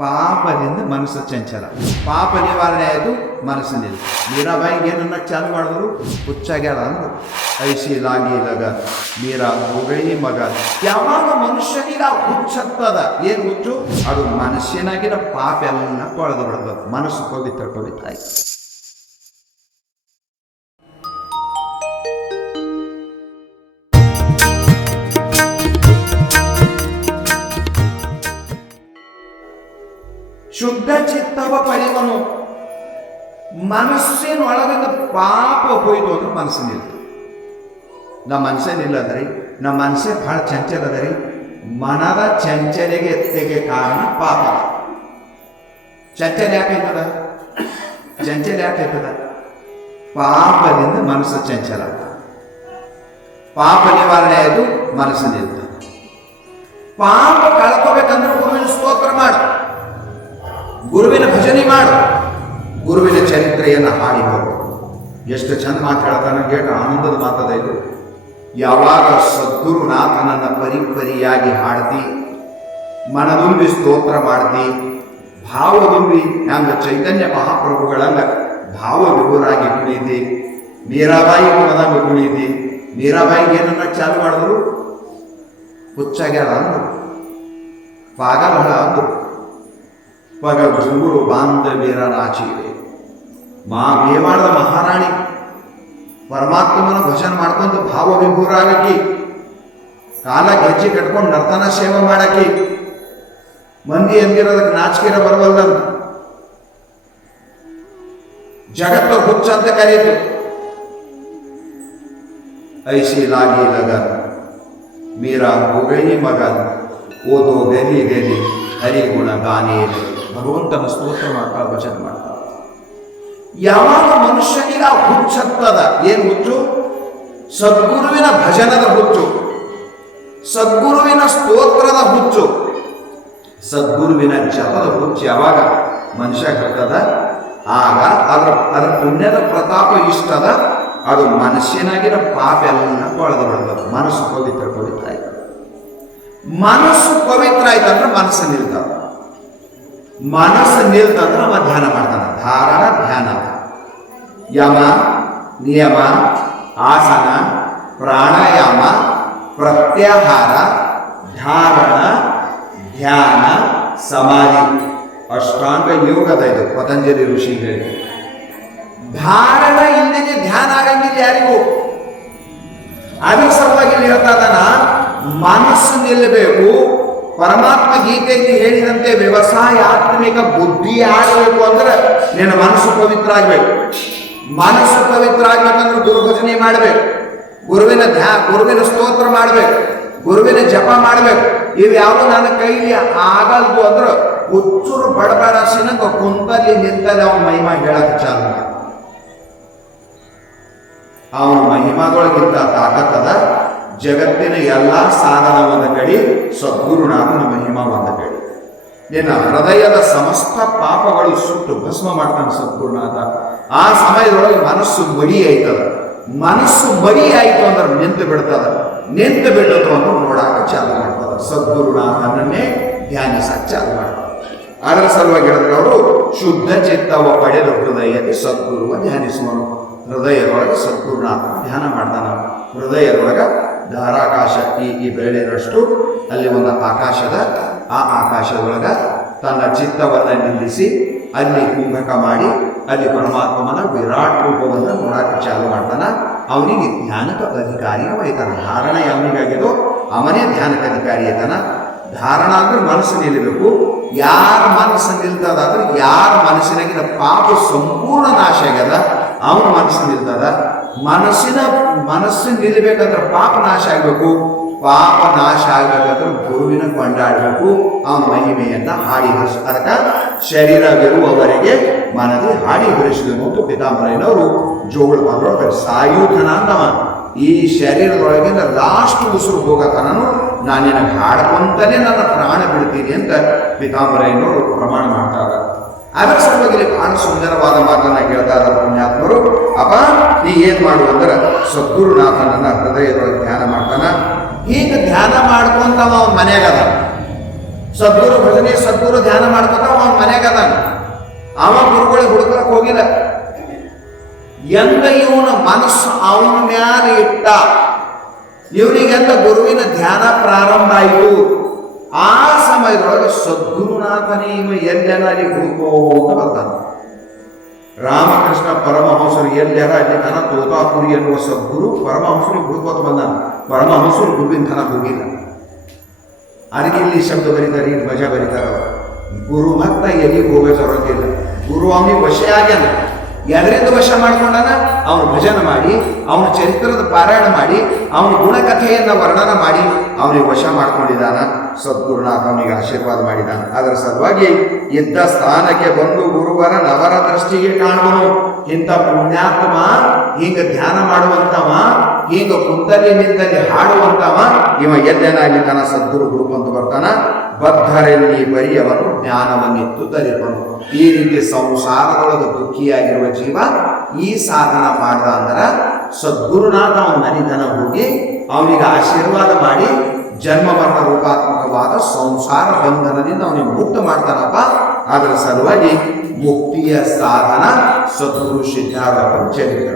ಪಾಪದಿಂದ ಮನಸ್ಸು ಚಂಚಲ ಪಾಪ ನಿವಾರಣೆ ಆಯಿತು ಮನಸ್ಸಿನಿಲ್ಲ ಮೀರಾಬಾಯಿಗೆ ಏನನ್ನ ಚಾಲು ಮಾಡಿದ್ರು ಹುಚ್ಚಾಗ್ಯಾಳ ಅಂದ್ರು ಐಸಿ ಲಾಗಿ ಲಗ ಮೀರಾ ಹೋಗಳಿ ಮಗ ಯಾವಾಗ ಮನುಷ್ಯನಿಗೆ ಆ ಹುಚ್ಚತ್ತದ ಏನು ಹುಚ್ಚು ಅದು ಮನಸ್ಸಿನಾಗಿನ ಪಾಪ ಎಲ್ಲ ತೊಳೆದು ಬಿಡ್ತದ ಮನಸ್ಸು ಪವಿತ್ರ ಪವಿತ್ರ ಆಯ್ತು ಶುದ್ಧ ಚಿತ್ತವ ಪಡೆಯವನು ಮನಸ್ಸಿನೊಳಗಿಂದ ಪಾಪ ಹೋಯ್ತು ಅಂದ್ರೆ ಮನಸ್ಸಿನಿಲ್ತು ನಮ್ಮ ಮನಸ್ಸೇನಿಲ್ಲದ್ರಿ ನಮ್ಮ ಮನಸ್ಸೇ ಬಹಳ ಚಂಚಲ ಅದರಿ ಮನದ ಚಂಚಲೆಗೆ ಎತ್ತೆಗೆ ಕಾರಣ ಪಾಪ. ಚಂಚಲ ಯಾಕೈತದ ಚಂಚಲ ಆಯ್ತದ? ಪಾಪದಿಂದ ಮನಸ್ಸು ಚಂಚಲ. ಪಾಪ ನಿವಾರಣೆ ಆಯಿತು ಮನಸ್ಸಿನಿಲ್ಲ ಪಾಪ ಕಳ್ಕೋಬೇಕಂದ್ರೆ ಗುರುವಿನ ಸ್ತೋತ್ರ ಮಾಡು. ಗುರುವಿನ ಭಜನೆ ಮಾಡು. ಗುರುವಿನ ಚರಿತ್ರೆಯನ್ನು ಹಾಡಿ ಹೋಗು ಎಷ್ಟು ಚಂದ ಮಾತಾಡ್ತಾನೆ ಕೇಳ ಆನಂದದ ಮಾತದ ಇದು. ಯಾವಾಗ ಸದ್ಗುರುನಾಥನನ್ನ ಪರಿಪರಿಯಾಗಿ ಹಾಡ್ತಿ, ಮನದುಂಬಿ ಸ್ತೋತ್ರ ಮಾಡ್ತಿ, ಭಾವದುಂಬಿ ನಮ್ಮ ಚೈತನ್ಯ ಮಹಾಪ್ರಭುಗಳನ್ನ ಭಾವ ವಿಭುರಾಗಿ ಕುಣಿತಿ, ಮೀರಾಬಾಯಿ ಕುಣದಂಗ ಕುಣಿತಿ, ಮೀರಾಬಾಯಿಗೆ ಏನನ್ನ ಚಾಲು ಮಾಡಿದ್ರು? ಹುಚ್ಚಾಗ್ಯಾರ ಅಂದ್ರು. ಪಾಗಲಹಳ ಅಂದ್ರು. ಪಗ ಗುಂಗುರು ಬಾಂಧವ್ಯರ ನಾಚಿದೆ ಮಾ ಮೇವಾಡದ ಮಹಾರಾಣಿ ಪರಮಾತ್ಮನ ಭಜನೆ ಮಾಡ್ಕೊಂತ ಭಾವ ವಿಭೂರಾಗಕಿ ಕಾಲ ಗೆಜ್ಜೆ ಕಟ್ಕೊಂಡು ನರ್ತನ ಸೇವೆ ಮಾಡಕಿ ಮಂದಿ ಎಂದಿರೋದಕ್ಕೆ ನಾಚಿಕೆರ ಬರವಲ್ದಂತ ಜಗತ್ತು ಹುಚ್ಚ ಅಂತ ಕರೀತು ಐಸಿ ಲಾಗಿ ಲಗನ್ ಮೀರಾ ಹೋಗಳಿ ಮಗನ್ ಓದೋ ಬೆಲಿ ಬೆಲಿ ಹರಿಗುಣ ಗಾನೇ ಭಗವಂತನ ಸ್ತೋತ್ರ ಮಾಡ್ತಾ ಭಜನೆ ಮಾಡ್ತಾ ಯಾವಾಗ ಮನುಷ್ಯನಿಗೆ ಆ ಹುಚ್ಚತ್ತದ ಏನು ಹುಚ್ಚು? ಸದ್ಗುರುವಿನ ಭಜನದ ಹುಚ್ಚು. ಸದ್ಗುರುವಿನ ಸ್ತೋತ್ರದ ಹುಚ್ಚು. ಸದ್ಗುರುವಿನ ಜಪದ ಹುಚ್ಚು ಯಾವಾಗ? ಮನುಷ್ಯ ಕರ್ತದ ಆಗ ಅದರ ಅದರ ಪುಣ್ಯದ ಪ್ರತಾಪ ಇಷ್ಟದ? ಅದು ಮನಸ್ಸಿನಾಗಿನ ಪಾಪ ಎಲ್ಲ ಕೊಳೆದು ಬಿಡ್ತದೆ ಮನಸ್ಸು ಪವಿತ್ರ ಪವಿತ್ರ ಆಯ್ತು. ಮನಸ್ಸು ಪವಿತ್ರ ಆಯ್ತಂದ್ರೆ ಮನಸ್ಸು ನಿಲ್ತಾವ ಮನಸ್ಸು ನಿಲ್ತಂದ್ರೆ ಅವ ಧ್ಯಾನ ಮಾಡ್ತಾನೆ. ಧಾರಣ ಧ್ಯಾನ. ಯಮ, ನಿಯಮ, ಆಸನ, ಪ್ರಾಣಾಯಾಮ, ಪ್ರತ್ಯಾಹಾರ, ಧಾರಣ, ಧ್ಯಾನ, ಸಮಾಧಿ. ಅಷ್ಟಾಂಗ ಯೋಗದ ಇದು. ಪತಂಜಲಿ ಋಷಿ ಹೇಳಿ. ಧಾರಣ ಇಲ್ಲದೆ ಧ್ಯಾನ ಆಗಂಗಿಲ್ಲ ಯಾರಿಗೂ. ಅದಕ್ಕೆ ಸಲುವಾಗಿ ಇಲ್ಲಿ ಹೇಳ್ತಾ ಇದ್ದಾನ, ಮನಸ್ಸು ನಿಲ್ಲಬೇಕು ಪರಮಾತ್ಮ ಗೀತೆಯಲ್ಲಿ ಹೇಳಿದಂತೆ ವ್ಯವಸಾಯಾತ್ಮಿಕ ಬುದ್ಧಿ ಆಗಬೇಕು ಅಂದ್ರೆ ನಿನ್ನ ಮನಸ್ಸು ಪವಿತ್ರ ಆಗ್ಬೇಕು. ಮನಸ್ಸು ಪವಿತ್ರ ಆಗ್ಬೇಕಂದ್ರೆ ಗುರುಭಜನೆ ಮಾಡಬೇಕು. ಗುರುವಿನ ಧ್ಯಾ, ಗುರುವಿನ ಸ್ತೋತ್ರ ಮಾಡಬೇಕು. ಗುರುವಿನ ಜಪ ಮಾಡಬೇಕು. ಇವು ಯಾವ ನನ್ನ ಕೈಲಿ ಆಗಲ್ದು ಅಂದ್ರೆ ಹುಚ್ಚುರು ಬಡಬಡ ಸಿನಕ ಕುಂತಲ್ಲಿ ನಿಂತಲ್ಲಿ ಅವನ ಮಹಿಮಾ ಹೇಳಕ್ ಚಾಲು ಅವನ ಮಹಿಮಾದೊಳಗಿಂತ ತಾಕತ್ತದ ಜಗತ್ತಿನ ಎಲ್ಲ ಸಾಧನ ಒಂದು ಕಡೆ ಸದ್ಗುರುನಾಥನ ಮಹಿಮಾ ಒಂದು ಕಡೆ ನಿನ್ನ ಹೃದಯದ ಸಮಸ್ತ ಪಾಪಗಳು ಸುಟ್ಟು ಭಸ್ಮ ಮಾಡ್ತಾನೆ ಸದ್ಗುರುನಾಥ. ಆ ಸಮಯದೊಳಗೆ ಮನಸ್ಸು ಮರಿ ಆಯ್ತದ. ಮನಸ್ಸು ಮರಿ ಆಯ್ತು ಅಂದ್ರೆ ನಿಂತು ಬಿಡ್ತದ. ನಿಂತು ಬಿಡೋದು ಅಂದ್ರೆ ನೋಡಾಕ ಚಾಲು ಮಾಡ್ತದ. ಸದ್ಗುರುನಾಥನನ್ನೇ ಧ್ಯಾನಿಸ ಚಾಲು ಮಾಡ್ತದ. ಅದರ ಸಲುವಾಗಿ ಹೇಳಿದ್ರೆ ಅವರು, ಶುದ್ಧ ಚಿತ್ತವ ಪಡೆದ ಹೃದಯಕ್ಕೆ ಸದ್ಗುರುವ ಧ್ಯಾನಿಸುವನು. ಹೃದಯದೊಳಗೆ ಸದ್ಗುರುನಾಥ ಧ್ಯಾನ ಮಾಡ್ತಾನ. ಹೃದಯದೊಳಗೆ ಧಾರಾಕಾಶ ಈ ಈ ಬೆಳೆರಷ್ಟು ಅಲ್ಲಿ ಒಂದು ಆಕಾಶದ, ಆ ಆಕಾಶದೊಳಗ ತನ್ನ ಚಿತ್ತವನ್ನು ನಿಲ್ಲಿಸಿ ಅಲ್ಲಿ ಕುಂಭಕ ಮಾಡಿ ಅಲ್ಲಿ ಪರಮಾತ್ಮನ ವಿರಾಟ್ ರೂಪವನ್ನು ನೋಡಕ್ಕೆ ಚಾಲು ಮಾಡ್ತಾನ. ಅವನಿಗೆ ಧ್ಯಾನಕ ಅಧಿಕಾರಿ ಆಯ್ತಾನ ಧಾರಣ ಅವನಿಗಾಗಿದೋ ಅವನೇ ಧ್ಯಾನಕ್ಕೆ ಅಧಿಕಾರಿ ಆಯ್ತಾನ ಧಾರಣ ಅಂದ್ರೆ ಮನಸ್ಸು ನಿಲ್ಲಬೇಕು. ಯಾರ ಮನಸ್ಸು ನಿಲ್ತದಾದ್ರೆ ಯಾರ ಮನಸ್ಸಿನಾಗಿನ ಪಾಪ ಸಂಪೂರ್ಣ ನಾಶ ಆಗ್ಯದ, ಅವನ ಮನಸ್ಸು ನಿಲ್ತದ. ಮನಸ್ಸಿನ ಮನಸ್ಸು ನಿಲ್ಲಬೇಕಂದ್ರೆ ಪಾಪ ನಾಶ ಆಗಬೇಕು. ಪಾಪ ನಾಶ ಆಗ್ಬೇಕಂದ್ರೆ ಗುರುವಿನ ಕೊಂಡಾಡಬೇಕು. ಆ ಮಹಿಮೆಯನ್ನ ಹಾಡಿ ಹರಿಸ ಅದಕ್ಕೆ ಶರೀರವಿರುವವರೆಗೆ ಮನದಿ ಹಾಡಿ ಹರಿಸಿದನು ಮತ್ತು ಪಿತಾಮರಯ್ಯನವರು ಜೋಳ ಬಂದೊಳಗೆ ಸಾಯುಧನ ಅಂತವ ಈ ಶರೀರದೊಳಗಿಂದ ಲಾಸ್ಟ್ ಉಸಿರು ಹೋಗತನನು ನಾನು ನಿನಗೆ ಹಾಡ್ಕೊಂತಲೇ ನನ್ನ ಪ್ರಾಣ ಬಿಡ್ತೀನಿ ಅಂತ ಪಿತಾಮರಯ್ಯನವರು ಪ್ರಮಾಣ ಮಾಡ್ತಾರೆ ಅದರ ಸಲುವಾಗಿ ಬಹಳ ಸುಂದರವಾದ ಮಾತನ್ನ ಇದ್ದಾರೆ ಪುಣ್ಯಾತ್ಮರು. ಅಪ್ಪ, ನೀ ಏನು ಮಾಡು ಅಂದ್ರೆ ಸದ್ಗುರುನಾಥನನ್ನ ಹೃದಯದೊಳಗೆ ಧ್ಯಾನ ಮಾಡ್ತಾನ. ಹೀಗೆ ಧ್ಯಾನ ಮಾಡ್ಕೊಂತ ಅವನ ಮನೆಯಾಗದ ಸದ್ಗುರು ಭಜನೆ, ಸದ್ಗುರು ಧ್ಯಾನ ಮಾಡ್ಕೊತ ಅವ ಅವ ಗುರುಗಳಿಗೆ ಹುಡುಕಕ್ಕೆ ಹೋಗಿಲ್ಲ. ಎಂದ ಇವನ ಮನಸ್ಸು ಅವನ ಮ್ಯಾಲ ಇಟ್ಟ. ಇವನಿಗೆಂದ ಗುರುವಿನ ಧ್ಯಾನ ಪ್ರಾರಂಭ ಆಯಿತು. ಆ ಸಮಯದೊಳಗೆ ಸದ್ಗುರುನಾಥನೇ ಇವ ಹುಡುಕೋ ಅಂತ ಬರ್ತಾನೆ ರಾಮಕೃಷ್ಣ ಪರಮಹಂಸರು ಎಲ್ಲರ ಅಲ್ಲಿ ತನ ತೋತಾಪುರಿ ಎನ್ನುವ ಸದ್ಗುರು ಪರಮಹಂಸರು ಹುಡುಕೋತ ಬಂದ. ಪರಮಹಂಸರು ಗುರುವಿನ ತನ ಹೋಗಿಲ್ಲ ಅದಕ್ಕೆ ಇಲ್ಲಿ ಶಬ್ದ ಬರೀತಾರೆ ಇಲ್ಲಿ ಭಜ ಬರೀತಾರ ಗುರುಭಕ್ತ ಗುರು ಭಕ್ತ ಎಲ್ಲಿಗೆ ಹೋಗಬೇಕಿಲ್ಲ ಗುರು ಅವನಿಗೆ ವಶ ಆಗ್ಯಾನ. ಎದರಿಂದ ವಶ ಮಾಡ್ಕೊಂಡಾನ? ಅವನು ಭಜನ ಮಾಡಿ, ಅವನ ಚರಿತ್ರದ ಪಾರಾಯಣ ಮಾಡಿ, ಅವನ ಗುಣಕಥೆಯನ್ನು ವರ್ಣನ ಮಾಡಿ, ಅವನಿಗೆ ವಶ ಮಾಡ್ಕೊಂಡಿದ್ದಾನ. ಸದ್ಗುರುನಾಥ ಅವನಿಗೆ ಆಶೀರ್ವಾದ ಮಾಡಿದಾನ ಅದರ ಸಲುವಾಗಿ ಇದ್ದ ಸ್ಥಾನಕ್ಕೆ ಬಂದು ಗುರುವರ ನವರ ದೃಷ್ಟಿಗೆ ಕಾಣುವನು. ಇಂಥ ಪುಣ್ಯಾತ್ಮ ಈಗ ಧ್ಯಾನ ಮಾಡುವಂತವ ಈಗ ಕುಂತಲ್ಲಿ ನಿಂತಲ್ಲಿ ಹಾಡುವಂತವ, ಇವ ಎಲ್ಲೇನಾಗಿ ತನ್ನ ಸದ್ಗುರು ಬಂದು ಬರ್ತಾನ. ಬದ್ಧರಲ್ಲಿ ಬರಿಯವನು ಜ್ಞಾನವನ್ನಿತ್ತು ತರಿಪನು ಈ ರೀತಿ ಸಂಸಾರದೊಳಗೆ ದುಃಖಿಯಾಗಿರುವ ಜೀವ ಈ ಸಾಧನ ಮಾಡಿದ ಅಂದ್ರೆ ಸದ್ಗುರುನಾಥ ಅವನ ಮನಿತನ ಹೋಗಿ ಅವನಿಗೆ ಆಶೀರ್ವಾದ ಮಾಡಿ ಜನ್ಮ ರೂಪಾತ್ಮಕವಾದ ಸಂಸಾರ ಬಂಧನದಿಂದ ಅವನಿಗೆ ಮುಕ್ತ ಮಾಡ್ತಾನಪ್ಪ. ಅದರ ಸಲುವಾಗಿ ಮುಕ್ತಿಯ ಸಾಧನ ಸದ್ಗುರು ಸಿದ್ಧಾರ್ಥ ಚರಿತ್ರ